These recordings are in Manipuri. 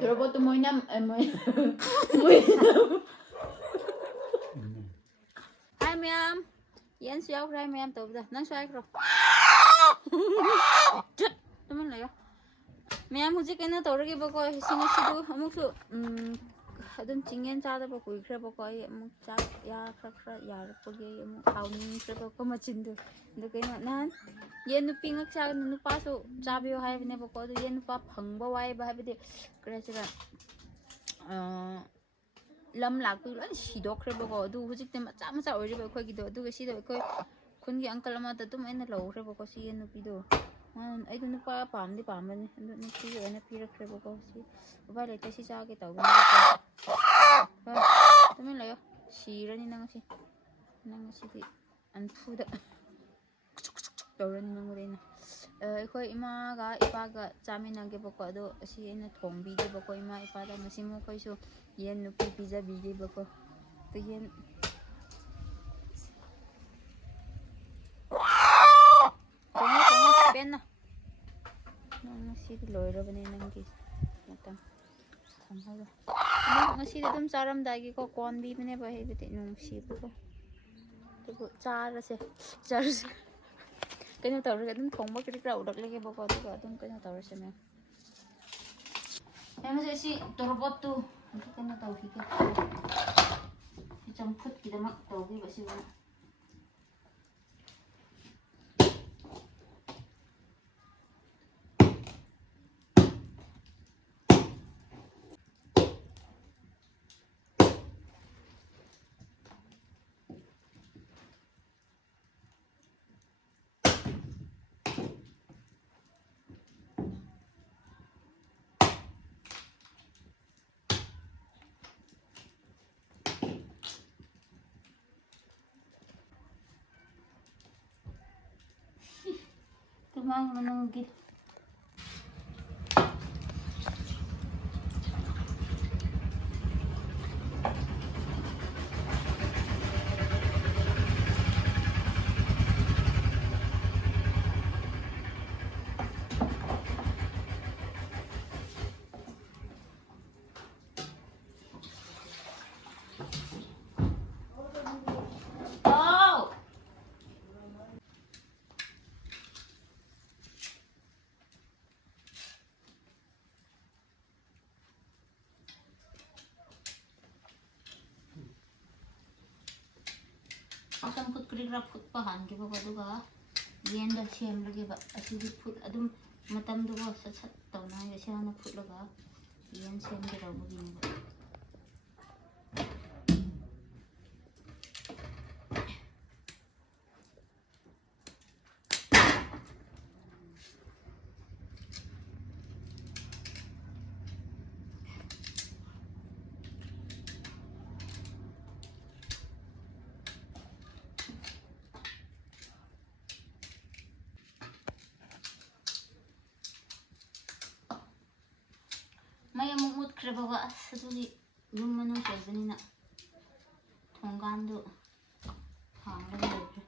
저러고도 뭐냐 뭐냐 hai mươi em yên siêu hai mươi em tụi giờ nắng xoay rồi chết tụi mình lấy mẹ muốn gì cái nó tụi cái bao coi xin cái gì đó không có đừng chính nhân cha đó bao coi cái bao coi muốn cha ya khắc ya được bao cái muốn tháo những cái bao coi mà chín được được cái mà nan yên nó pin ngắt cha nó pa số cha biểu hai bên này bao coi yên nó pa phẳng bao ai bao hai bên cái gì là lâm lạc bị lỡ xì đốt rồi bao giờ du hụt tem chạm chạm rồi bao coi cái đó du cái xì đó coiคนกี่อังกฤษมาแต่ตุ้มไอ้นั่นเราเรียกว่าซีนปีโดไอ้ตัวนึกว่าปามดิปามมันนึกซีไอ้นั่นพี่เรียกว่าซีว่าอะไรแต่ซีจ้าเกี่ยวกับตุ้มอะไรอ่ะซีแล้วนี่นั่งซีที่อันพูดตัวนี้นั่งอะไรนะไอ้คนอีมากับอีป้ากับจามินังเก็บบอกว่าดูซีไอ้นั่นทงบีดีบอกว่าอีมาอีป้าแต่มาซีโม่ค่อยชัวเย็นนุปีพิซซ่าบีดีบอกว่าตัวเย็นเป็นนะน้องซีที่ลอยเราเป็นนั่งกินมาตั้งทำให้เราน้องซีที่ตุ้มจารำได้กี่ก็กวนบีเป็นอะไรไปติน้องซีปุ๊บตัวจาร์สิกันยังต่อเลยกันตุ้มทงบ้างก็เราดักเลยกี่บอกว่าตัวตุ้มกันยังต่อเลยใช่ไหมแม่ไม่ใช่สิตัวรบตู้กันยังต่อที่กี่ที่จำพูดกี่ตัวมักต่อกี่แบบสิวะTumang menunggit. Asam put kering put pahan ke bawa duga, yen dah siam lagi ba, asal di put adum matam duga sat tahu na ya siapa nak put laga, yen siam ke dalam begini ba. Maya mumut krebawa saduli rumano shazanina thongando hangla lebre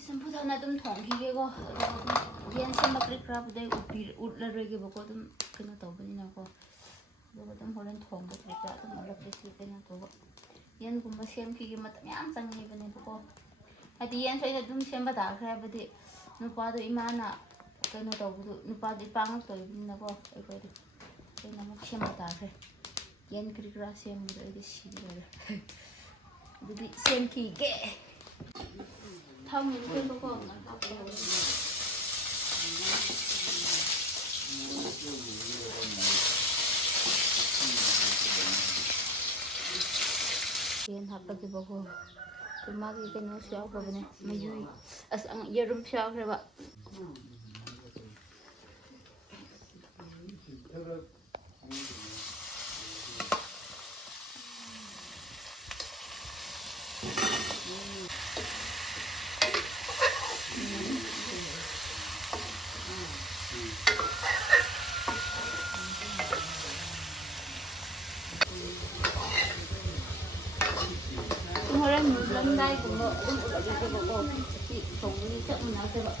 sampuda na dum thongki ge go yen sem bakri krab de utla rege bako dum kena tahu bani nako, bawa dum holen thong bakri krab dum ala presi kena tahu, yen gumba sem kiki mata nyam sangi bani bako, hadi yen saya dum sem bata krab bade, nupa do imana kena tahu do nupa di pangak tahu bani nako, ekor di, kena mak sem bata krab, yen kiri krab sem bade di sini bade, jadi sem kiki, tahu mungkin bako nggak tahu. Yan hapa di ba ko? Tumagi ka no siya ba ba ne? Mayuy. As ang yerum siya ba? ꯎꯠꯂꯝꯗꯥꯏꯒꯨꯝꯕ ꯑꯗꯨꯝ ꯎꯠꯂꯒꯦꯕꯀꯣ ꯁꯤ ꯊꯣꯡꯕꯒꯤ ꯆꯞ ꯃꯥꯟꯅꯁꯦꯕ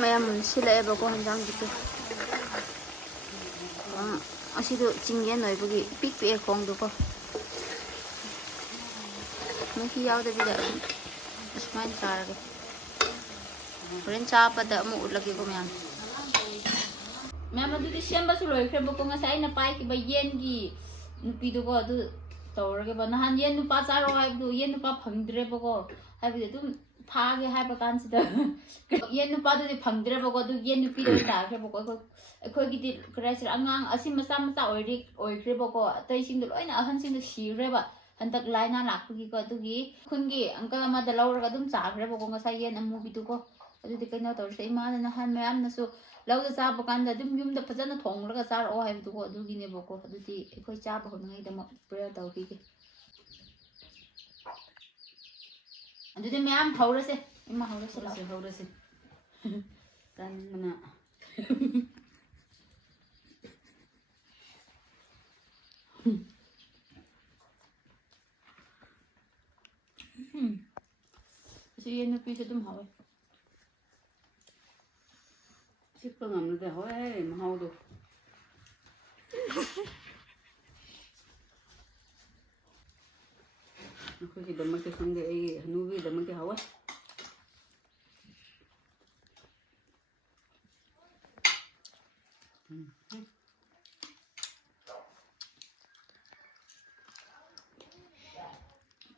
ꯃꯌꯥꯝ ꯁꯤꯜꯂꯛꯑꯦꯕꯀꯣ ꯍꯟꯖꯥꯡꯗꯨꯗꯤ ꯑꯁꯤꯗꯣ ꯆꯤꯡꯌꯦꯟ ꯑꯣꯏꯕꯒꯤ ꯄꯤꯛ ꯄꯤꯛꯑꯦ ꯈꯣꯡꯗꯨꯀꯣ ꯃꯍꯤ ꯌꯥꯎꯗꯕꯤꯗ ꯑꯗꯨꯝ ꯑꯁꯨꯃꯥꯏꯅ ꯆꯥꯔꯒꯦ ꯍꯣꯔꯦꯟ ꯆꯥꯕꯗ ꯑꯃꯨꯛ ꯎꯠꯂꯒꯦꯀꯣ ꯃꯌꯥꯝ ꯑꯗꯨꯗꯤ ꯁꯦꯝꯕꯁꯨ ꯂꯣꯏꯈ꯭ꯔꯦꯕꯀꯣ ꯉꯁꯥꯏ ꯑꯩꯅ ꯄꯥꯏꯈꯤꯕ ꯌꯦꯟꯒꯤ ꯅꯨꯄꯤꯗꯨꯀꯣ ꯑꯗꯨ ꯇꯧꯔꯒꯦꯕ ꯅꯍꯥꯟ ꯌꯦꯟ ꯅꯨꯄꯥ ꯆꯥꯔꯣ ꯍꯥꯏꯕꯗꯨ ꯌꯦꯟ ꯅꯨꯄꯥ ꯐꯪꯗ꯭ꯔꯦꯕꯀꯣ ꯍꯥꯏꯕꯗꯤ ꯑꯗꯨꯝ ꯐꯥꯒꯦ ꯍꯥꯏꯕ ꯀꯥꯟꯁꯤꯗ ꯌꯦꯟ ꯅꯨꯄꯥꯗꯨꯗꯤ ꯐꯪꯗ꯭ꯔꯦꯕꯀꯣ ꯑꯗꯨ ꯌꯦꯟ ꯅꯨꯄꯤꯗꯣ ꯑꯣꯏꯅ ꯇꯥꯈ꯭ꯔꯦꯕꯀꯣ ꯑꯩꯈꯣꯏꯒꯤꯗꯤ ꯀꯔꯤ ꯍꯥꯏꯁꯤꯔ ꯑꯉꯥꯡ ꯑꯁꯤ ꯃꯆꯥ ꯃꯆꯥ ꯑꯣꯏꯈ꯭ꯔꯦꯕꯀꯣ ꯑꯇꯩꯁꯤꯡꯗꯣ ꯂꯣꯏꯅ ꯑꯍꯟꯁꯤꯡꯗꯣ ꯁꯤꯈ꯭ꯔꯦꯕ ꯍꯟꯗꯛ ꯂꯥꯏꯅꯥ ꯂꯥꯛꯄꯒꯤꯀꯣ ꯑꯗꯨꯒꯤ ꯈꯨꯟꯒꯤ ꯑꯪꯀꯜ ꯑꯃꯗ ꯂꯧꯔꯒ ꯑꯗꯨꯝ ꯆꯥꯈ꯭ꯔꯦꯕꯀꯣ ꯉꯁꯥꯏ ꯌꯦꯟ ꯑꯃꯨꯕꯤꯗꯨꯀꯣ ꯑꯗꯨꯗꯤ ꯀꯩꯅꯣ ꯇꯧꯔꯁꯦ ꯏꯃꯥꯅ ꯅꯍꯥꯟ ꯃꯌꯥꯝꯅꯁꯨ ꯂꯧꯗ ꯆꯥꯕ ꯀꯥꯟꯗ ꯑꯗꯨꯝ ꯌꯨꯝꯗ ꯐꯖꯅ ꯊꯣꯡꯂꯒ ꯆꯥꯔꯛꯑꯣ ꯍꯥꯏꯕꯗꯨꯀꯣ ꯑꯗꯨꯒꯤꯅꯦꯕꯀꯣ ꯑꯗꯨꯗꯤ ꯑꯩꯈꯣꯏ ꯆꯥꯕ ꯍꯧꯅꯉꯩꯗꯃꯛ ꯄ꯭ꯔꯦꯌꯔ ꯇꯧꯈꯤꯒꯦ ꯑꯗꯨꯗꯤ ꯃꯌꯥꯝ ꯍꯧꯔꯁꯦ ꯏꯃꯥ ꯍꯧꯔꯁꯦ ꯇꯟꯕꯅ ꯑꯁꯤ ꯌꯦꯟ ꯅꯨꯄꯤꯁꯨ ꯑꯗꯨꯝ ꯍꯥꯎꯋꯦ ꯁꯤꯠꯄ ꯉꯝꯅꯗꯦ ꯍꯣꯏ ꯃꯍꯥꯎꯗꯣ ꯑꯩꯈꯣꯏꯒꯤꯗꯃꯛꯇꯤ ꯈꯪꯗꯦ ꯑꯩꯒꯤ ꯍꯅꯨꯕꯤꯒꯤꯗꯃꯛꯇꯤ ꯍꯥꯎꯋꯦ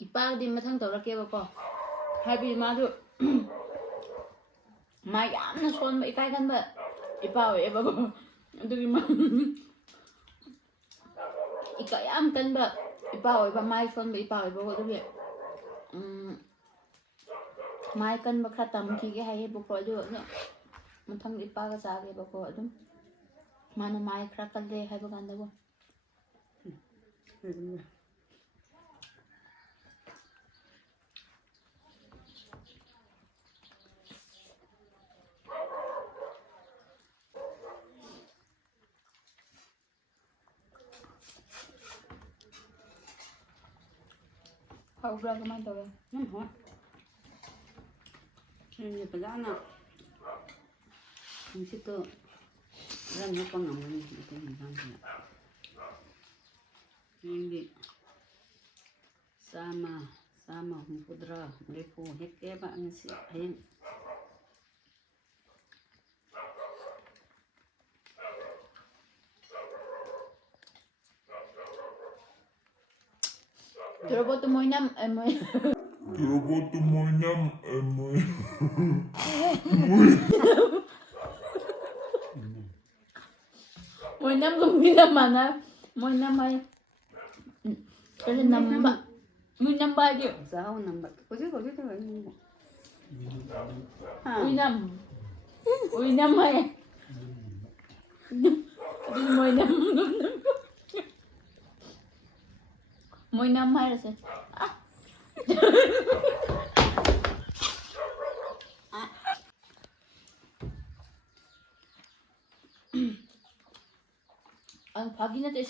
ꯏꯄꯥꯒꯗꯤ ꯃꯊꯪ ꯇꯧꯔꯛꯀꯦꯕꯀꯣ ꯍꯥꯏꯕꯗꯤ ꯃꯥꯗꯨ ꯃꯥ ꯌꯥꯝꯅ ꯁꯣꯟꯕ ꯏꯀꯥꯏꯒꯟꯕ ꯏꯄꯥ ꯑꯣꯏꯌꯦꯕꯀꯣ ꯑꯗꯨꯒꯤ ꯃꯥ ꯌꯥꯝ ꯀꯟꯕ ꯏꯄꯥ ꯑꯣꯏꯕ ꯃꯥꯏ ꯁꯣꯟꯕ ꯏꯄꯥ ꯑꯣꯏꯕꯀꯣ ꯑꯗꯨꯒꯤ ꯃꯥꯏ ꯀꯟꯕ ꯈꯔ ꯇꯝꯈꯤꯒꯦ ꯍꯥꯏꯌꯦꯕꯀꯣ ꯑꯗꯨ ꯃꯊꯪꯗ ꯏꯄꯥꯒ ꯆꯥꯒꯦꯕꯀꯣ ꯑꯗꯨꯝ ꯃꯥꯅ ꯃꯥꯏ ꯈꯔ ꯀꯜꯂꯦ ꯍꯥꯏꯕ ꯀꯥꯟꯗꯀꯣ ꯍꯧꯕ꯭ꯔꯥ ꯀꯃꯥꯏꯅ ꯇꯧꯋꯦ ꯍꯣꯏ ꯁꯤꯡꯁꯦ ꯐꯖꯅ ꯅꯨꯡꯁꯤꯠꯇꯣ ꯐꯖꯅ ꯍꯦꯛꯄ ꯉꯝꯒꯅꯤ ꯑꯩꯈꯣꯏ ꯌꯦꯟꯁꯥꯡꯁꯤꯅ ꯌꯦꯟꯒꯤ ꯆꯥꯝꯃ ꯍꯨꯝꯐꯨꯇꯔꯥ ꯃꯔꯤꯐꯨ ꯍꯦꯛꯀꯦꯕ ꯉꯁꯤ ꯍꯌꯦꯡ Roboto moinam moinam gumina mana moinam ay kasi namba moinam ba di sao namba có chứ thôi moinam moinam ay moinam moinam ay kasi ang pagi na tayo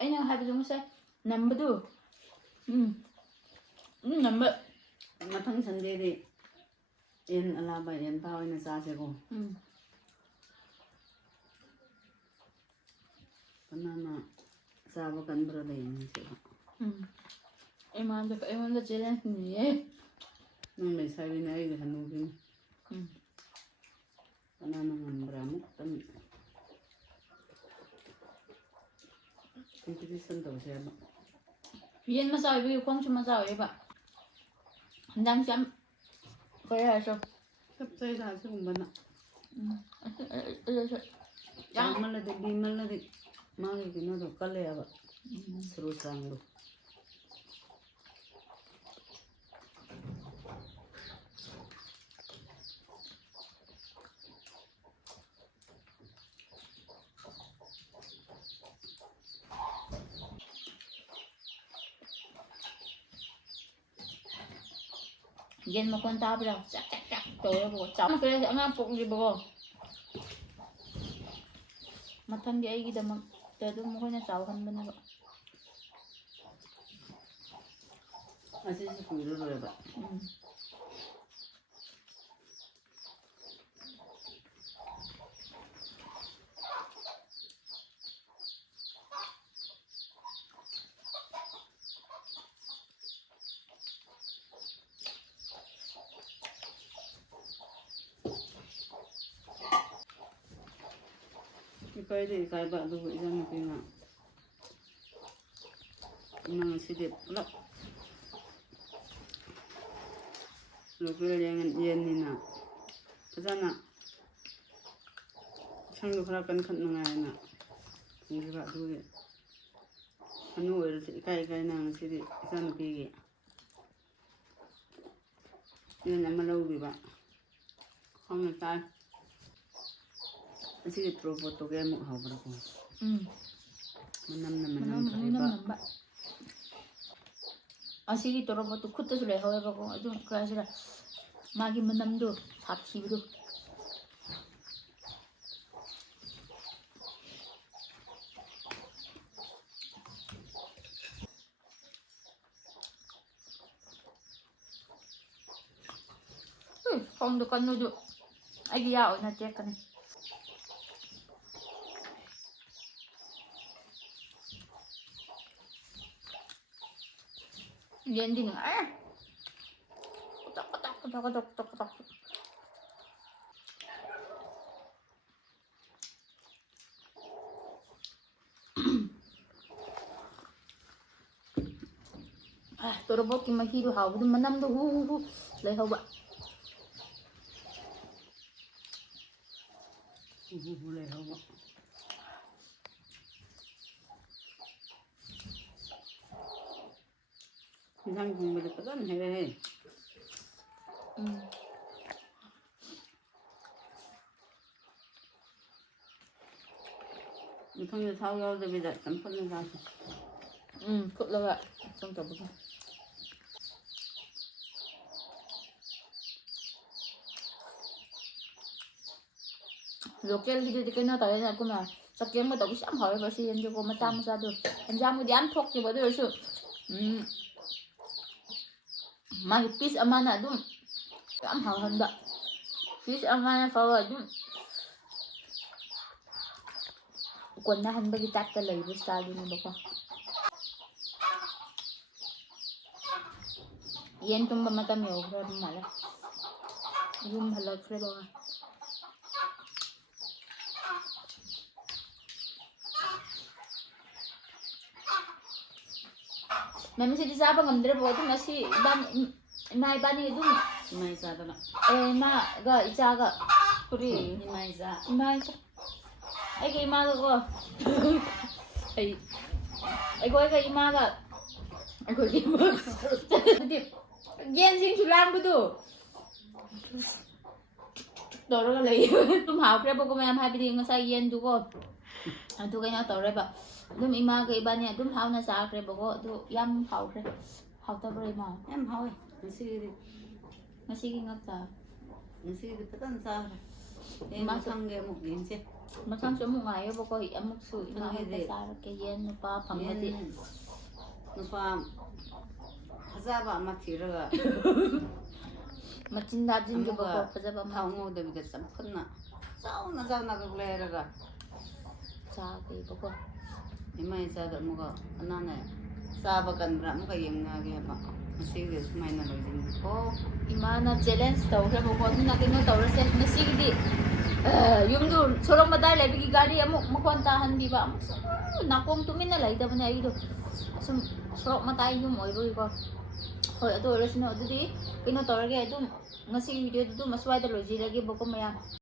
ay nang habi mo sa namba do namba mathang Sunday di yen alaba yen tao ina chaaseko banana chaba kanbra da yen seko emanda challenge ni eh nang le sabi na ai hanubi banana nambra muk tam competition tawse ba yen masawi bi khong chu masawi ba ndang cham kaya so sab chai da su bana yang mala de bi mala de ma ge no do kale aba suru sang do ꯌꯦꯟ ꯃꯈꯣꯟ ꯇꯥꯕ꯭ꯔꯥ ꯆꯥꯛ ꯆꯥꯛ ꯆꯥꯛ ꯇꯧꯔꯦꯕꯀꯣ ꯆꯥꯎꯈ꯭ꯔꯦ ꯑꯉꯥꯡ ꯄꯣꯛꯂꯤꯕꯀꯣ ꯃꯊꯪꯗꯤ ꯑꯩꯒꯤꯗꯃꯛꯇ ꯑꯗꯨꯝ ꯃꯈꯣꯏꯅ ꯆꯥꯎꯍꯟꯕꯅꯦꯕ ꯑꯁꯤꯁꯨ ꯀꯨꯏꯔꯔꯣꯏꯕ ꯏꯀꯥꯏꯗꯤ ꯏꯀꯥꯏꯕ ꯑꯗꯨꯕꯨ ꯏꯆꯥꯅꯨꯄꯤꯅ ꯅꯪ ꯁꯤꯗꯤ ꯄꯨꯂꯞ ꯂꯣꯀꯦꯜ ꯌꯦꯟꯅꯤꯅ ꯐꯖꯅ ꯁꯪꯗꯣ ꯈꯔ ꯀꯟꯈꯠꯅꯉꯥꯏꯅ ꯊꯣꯡꯈꯤꯕ ꯑꯗꯨꯒꯤ ꯍꯅꯨ ꯑꯣꯏꯔꯁꯨ ꯏꯀꯥꯏꯅ ꯉꯁꯤꯗꯤ ꯏꯆꯥꯅꯨꯄꯤꯒꯤ ꯌꯦꯟ ꯑꯃ ꯂꯧꯕꯤꯕ ꯍꯥꯎꯅ ꯆꯥꯏ ꯑꯁꯤꯒꯤ ꯇꯣꯔꯕꯣꯠꯇꯣ ꯀꯌꯥꯃꯨꯛ ꯍꯥꯎꯕ꯭ꯔꯥꯀꯣ ꯃꯅꯝ ꯐꯔꯤꯕ ꯑꯁꯤꯒꯤ ꯇꯣꯔꯕꯣꯠꯇꯨ ꯈꯨꯠꯇꯁꯨ ꯂꯩꯍꯧꯋꯦꯕꯀꯣ ꯑꯗꯨꯝ ꯀꯔꯤꯁꯤꯔ ꯃꯥꯒꯤ ꯃꯅꯝꯗꯣ ꯁꯥꯊꯤꯕꯗꯣ ꯈꯣꯡꯗꯣ ꯀꯟꯅꯨꯗꯨ ꯑꯩꯒꯤ ꯌꯥ ꯑꯣꯏꯅ ꯇꯦꯛꯀꯅꯤ ꯌꯦꯟꯗꯤ ꯅꯨꯡꯉꯥꯏ ꯀꯇꯛ ꯇꯣꯔꯕꯣꯠꯀꯤ ꯃꯍꯤꯗꯣ ꯍꯥꯎꯕꯗꯨ ꯃꯅꯝꯗꯣ ꯍꯨ ꯂꯩꯍꯧꯕ ꯂꯩꯍꯧꯕ ꯏꯟꯁꯥꯡ ꯊꯣꯡꯕꯗꯤ ꯐꯖꯅ ꯍꯩꯔꯦꯍꯦ ꯃꯊꯪꯗ ꯊꯥꯎ ꯌꯥꯎꯗꯕꯤꯗ ꯆꯝꯐꯨꯠꯅ ꯆꯥꯁꯤ ꯐꯨꯠꯂꯒ ꯀꯩꯅꯣ ꯇꯧꯕꯗꯣ ꯂꯣꯀꯦꯜꯒꯤꯗꯨꯗꯤ ꯀꯩꯅꯣ ꯇꯧꯋꯦꯅ ꯑꯩꯈꯣꯏꯅ ꯆꯛꯀꯦꯝꯒ ꯇꯧꯕꯁꯨ ꯌꯥꯝ ꯍꯥꯎꯋꯦꯕ ꯁꯤ ꯌꯦꯟꯗꯨꯀꯣ ꯃꯆꯥ ꯃꯆꯥꯗꯣ ꯌꯦꯟꯖꯥꯡꯕꯨꯗꯤ ꯌꯥꯝ ꯊꯣꯛꯇꯦꯕ ꯑꯗꯨ ꯑꯣꯏꯔꯁꯨ ꯃꯥꯒꯤ ꯄꯤꯁ ꯑꯃꯅ ꯑꯗꯨꯝ ꯌꯥꯝ ꯍꯥꯎꯍꯟꯕ ꯄꯤꯁ ꯑꯃꯅ ꯐꯥꯎꯕ ꯑꯗꯨꯝ ꯀꯣꯟꯅꯍꯟꯕꯒꯤ ꯇꯥꯏꯞꯇ ꯂꯩꯕ ꯁ꯭ꯇꯥꯏꯜꯗꯨꯅꯦꯕꯀꯣ ꯌꯦꯟ ꯇꯨꯝꯕ ꯃꯇꯝ ꯌꯧꯈ꯭ꯔꯕ ꯃꯥꯜꯂꯦ ꯌꯨꯝ ꯍꯜꯂꯛꯈ꯭ꯔꯦꯕ ꯃꯦꯝꯁꯤꯗꯤ ꯆꯥꯕ ꯉꯝꯗ꯭ꯔꯦꯕꯣ ꯑꯗꯨꯝ ꯉꯁꯤ ꯏꯃꯥ ꯏꯕꯥꯅꯤ ꯑꯗꯨꯝ ꯏꯃꯥ ꯏꯆꯥꯗꯅ ꯏꯃꯥꯒ ꯏꯆꯥꯒ ꯀꯔꯤ ꯏꯃꯥ ꯏꯆꯥ ꯑꯩꯒ ꯏꯃꯥꯒꯀꯣ ꯑꯩꯈꯣꯏꯒ ꯏꯃꯥꯒ ꯑꯩꯈꯣꯏꯒꯤ ꯑꯗꯨꯗꯤ ꯌꯦꯟꯁꯤꯡꯁꯨ ꯂꯥꯡꯕꯗꯣ ꯇꯧꯔꯒ ꯂꯩꯌꯦ ꯑꯗꯨꯝ ꯍꯥꯎꯈ꯭ꯔꯦꯕꯀꯣ ꯃꯌꯥꯝ ꯍꯥꯏꯕꯗꯤ ꯉꯁꯥꯏ ꯌꯦꯟꯗꯨꯀꯣ ꯑꯗꯨ ꯀꯩꯅꯣ ꯇꯧꯔꯦꯕ ꯑꯗꯨꯝ ꯏꯃꯥꯒ ꯏꯕꯥꯅꯤ ꯑꯗꯨꯝ ꯍꯥꯎꯅ ꯆꯥꯈ꯭ꯔꯦꯕꯀꯣ ꯑꯗꯨ ꯌꯥꯝ ꯍꯥꯎꯈ꯭ꯔꯦ ꯍꯥꯎꯇꯕ꯭ꯔꯣ ꯏꯃꯥ ꯌꯥꯝ ꯍꯥꯎꯋꯦ ꯉꯁꯤꯒꯤ ꯉꯛꯇ ꯉꯁꯤꯒꯤꯗꯤ ꯐꯖꯅ ꯆꯥꯈ꯭ꯔꯦ ꯃꯊꯪꯒꯤ ꯑꯃꯨꯛ ꯌꯦꯡꯁꯦ ꯃꯊꯪꯁꯨ ꯑꯃꯨꯛ ꯉꯥꯏꯌꯣꯕꯀꯣ ꯑꯃꯨꯛꯁꯨ ꯏꯃꯥ ꯍꯣꯏꯗ ꯆꯥꯔꯛꯀꯦ ꯌꯦꯟ ꯅꯨꯄꯥ ꯐꯪꯉꯗꯤ ꯅꯨꯄꯥ ꯐꯖꯕ ꯑꯃ ꯊꯤꯔꯒ ꯃꯆꯤꯟ ꯍꯥꯞꯆꯤꯟꯒꯦꯕꯀꯣ ꯐꯖꯕ ꯑꯃ ꯊꯥꯎ ꯉꯧꯗꯕꯤꯗ ꯆꯝꯐꯨꯠꯅ ꯆꯥꯎꯅ ꯂꯩꯔꯒ ꯆꯥꯒꯦꯕꯀꯣ ꯏꯃꯥ ꯏꯆꯥꯗ ꯑꯃꯨꯛꯀ ꯀꯅꯥꯅ ꯆꯥꯕ ꯀꯟꯕ꯭ꯔꯥ ꯑꯃꯨꯛꯀ ꯌꯦꯡꯅꯒꯦꯕ ꯉꯁꯤꯒꯤꯗꯤ ꯁꯨꯃꯥꯏꯅ ꯂꯣꯏꯁꯤꯟꯀꯣ ꯏꯃꯥꯅ ꯆꯦꯂꯦꯟꯖ ꯇꯧꯈ꯭ꯔꯦꯕꯀꯣ ꯑꯗꯨꯅ ꯀꯩꯅꯣ ꯇꯧꯔꯁꯦ ꯉꯁꯤꯒꯤꯗꯤ ꯌꯨꯝꯗꯨ ꯁꯣꯔꯣꯛ ꯃꯇꯥꯏ ꯂꯩꯕꯒꯤ ꯒꯥꯔꯤ ꯑꯃꯨꯛ ꯃꯈꯣꯟ ꯇꯥꯍꯟꯕꯤꯕ ꯑꯃꯨꯛ ꯅꯥꯀꯣꯡ ꯇꯨꯃꯤꯟꯅ ꯂꯩꯇꯕꯅꯦ ꯑꯩꯗꯣ ꯁꯨꯝ ꯁꯣꯔꯣꯛ ꯃꯇꯥꯏ ꯌꯨꯝ ꯑꯣꯏꯕꯒꯤꯀꯣ ꯍꯣꯏ ꯑꯗꯨ ꯑꯣꯏꯔꯁꯅꯨ ꯑꯗꯨꯗꯤ ꯀꯩꯅꯣ ꯇꯧꯔꯒꯦ ꯑꯗꯨꯝ ꯉꯁꯤꯒꯤ ꯚꯤꯗꯤꯑꯣꯗꯨ ꯑꯗꯨꯝ ꯑꯁ꯭ꯋꯥꯏꯗ ꯂꯣꯏꯖꯔꯒꯦꯕꯀꯣ ꯃꯌꯥꯝ